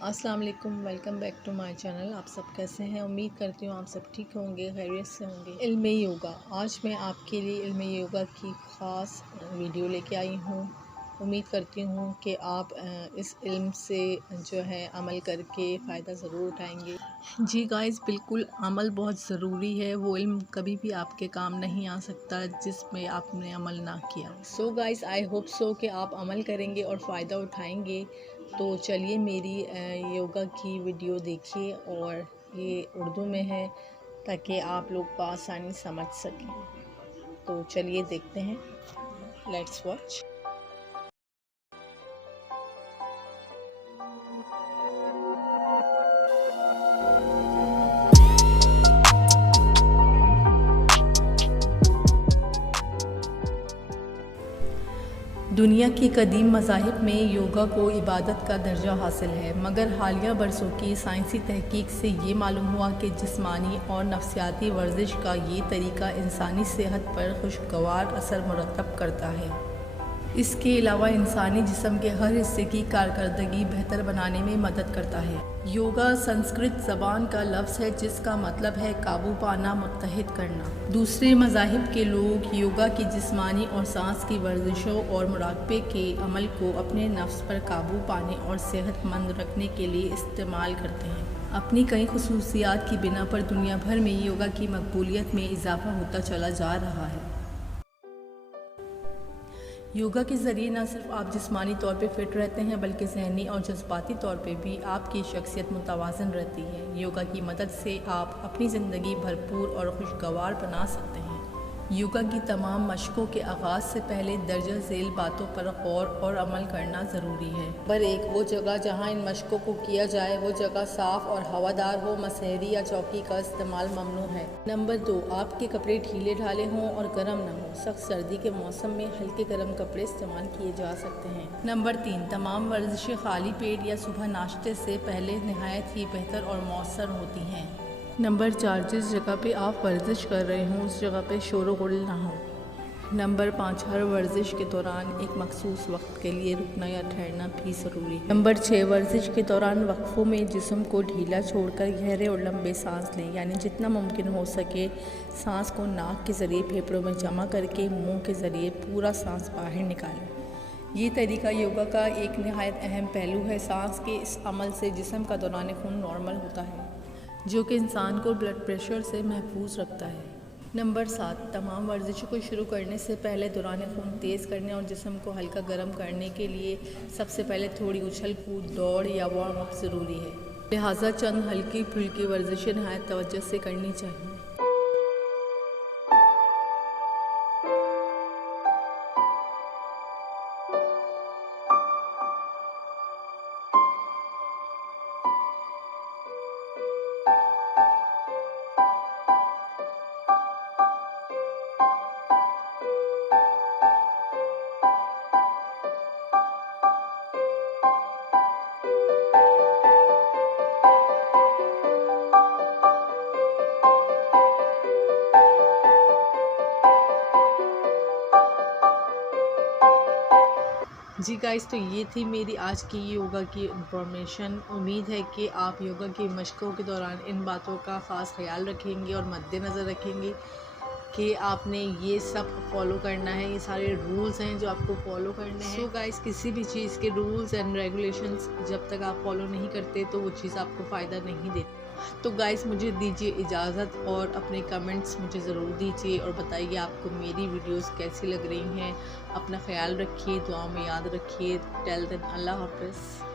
अस्सलाम वालेकुम, welcome back to my channel. आप सब कैसे हैं? उम्मीद करती हूँ आप सब ठीक होंगे, खैरियत से होंगे। इल्म योगा, आज मैं आपके लिए इल्म योगा की ख़ास वीडियो लेके आई हूँ। उम्मीद करती हूँ कि आप इस इल्म से जो है अमल करके फ़ायदा ज़रूर उठाएंगे। जी गाइस, बिल्कुल अमल बहुत ज़रूरी है। वो इल्म कभी भी आपके काम नहीं आ सकता जिसमें आपने अमल ना किया। So guys, I hope so कि आप अमल करेंगे और फ़ायदा उठाएंगे। तो चलिए मेरी योगा की वीडियो देखिए, और ये उर्दू में है ताकि आप लोग बआसानी समझ सकें। तो चलिए देखते हैं, लेट्स वॉच। दुनिया के कदीम मज़ाहिब में योगा को इबादत का दर्जा हासिल है, मगर हालिया बरसों की साइंसी तहकीक से ये मालूम हुआ कि जिस्मानी और नफ्सियाती वर्जिश का ये तरीका इंसानी सेहत पर खुशगवार असर मुरतब करता है। इसके अलावा इंसानी जिस्म के हर हिस्से की कारकर्दगी बेहतर बनाने में मदद करता है। योगा संस्कृत ज़बान का लफ्ज़ है जिसका मतलब है काबू पाना, मुत्तहिद करना। दूसरे मज़ाहिब के लोग योगा की जिस्मानी और सांस की वर्जिशों और मुराक़बे के अमल को अपने नफ्स पर काबू पाने और सेहतमंद रखने के लिए इस्तेमाल करते हैं। अपनी कई खुसूसियात की बिना पर दुनिया भर में योगा की मकबूलियत में इजाफ़ा होता चला जा रहा है। योगा के ज़रिए न सिर्फ आप जिस्मानी तौर पे फ़िट रहते हैं, बल्कि ज़हनी और जज्बाती तौर पे भी आपकी शख्सियत मुतवाज़न रहती है। योगा की मदद से आप अपनी ज़िंदगी भरपूर और खुशगवार बना सकते हैं। योगा की तमाम मशकों के आगाज़ से पहले दर्जा झेल बातों पर गौर और अमल करना ज़रूरी है। नंबर 1, वो जगह जहाँ इन मशकों को किया जाए वो जगह साफ़ और हवादार हो। मसहरी या चौकी का इस्तेमाल ममनू है। नंबर 2, आपके कपड़े ढीले ढाले हों और गर्म ना हो। सख्त सर्दी के मौसम में हल्के गर्म कपड़े इस्तेमाल किए जा सकते हैं। नंबर 3, तमाम वर्जिशें खाली पेट या सुबह नाश्ते से पहले नहायत ही बेहतर और मौसर होती हैं। नंबर 4, जिस जगह पे आप वर्जिश कर रहे हों उस जगह पे शोर गुल ना हो। नंबर 5, हर वर्जिश के दौरान एक मखसूस वक्त के लिए रुकना या ठहरना भी ज़रूरी है। नंबर 6, वर्जिश के दौरान वक्फों में जिस्म को ढीला छोड़कर गहरे और लंबे सांस लें, यानी जितना मुमकिन हो सके सांस को नाक के ज़रिए फेफड़ों में जमा करके मुंह के ज़रिए पूरा सांस बाहर निकालें। ये तरीका योगा का एक नहायत अहम पहलू है। सांस के इस अमल से जिस्म का दौरान खून नॉर्मल होता है, जो कि इंसान को ब्लड प्रेशर से महफूज रखता है। नंबर 7, तमाम वर्जिशों को शुरू करने से पहले दौरान खून तेज़ करने और जिस्म को हल्का गर्म करने के लिए सबसे पहले थोड़ी उछल कूद, दौड़ या वार्म अप ज़रूरी है। लिहाजा चंद हल्की फुल्की वर्जिशें नहायत तवज्जो से करनी चाहिए। जी गाइस, तो ये थी मेरी आज की योगा की इंफॉर्मेशन। उम्मीद है कि आप योगा की मशकों के दौरान इन बातों का ख़ास ख्याल रखेंगे और मद्देनज़र रखेंगे कि आपने ये सब फॉलो करना है। ये सारे रूल्स हैं जो आपको फॉलो करने हैं। सो गाइस, किसी भी चीज़ के रूल्स एंड रेगुलेशंस जब तक आप फॉलो नहीं करते तो वो चीज़ आपको फ़ायदा नहीं देती। तो गाइस, मुझे दीजिए इजाज़त और अपने कमेंट्स मुझे ज़रूर दीजिए और बताइए आपको मेरी वीडियोस कैसी लग रही हैं। अपना ख्याल रखिए, दुआ में याद रखिए। टिल देन, अल्लाह हाफ़िज़।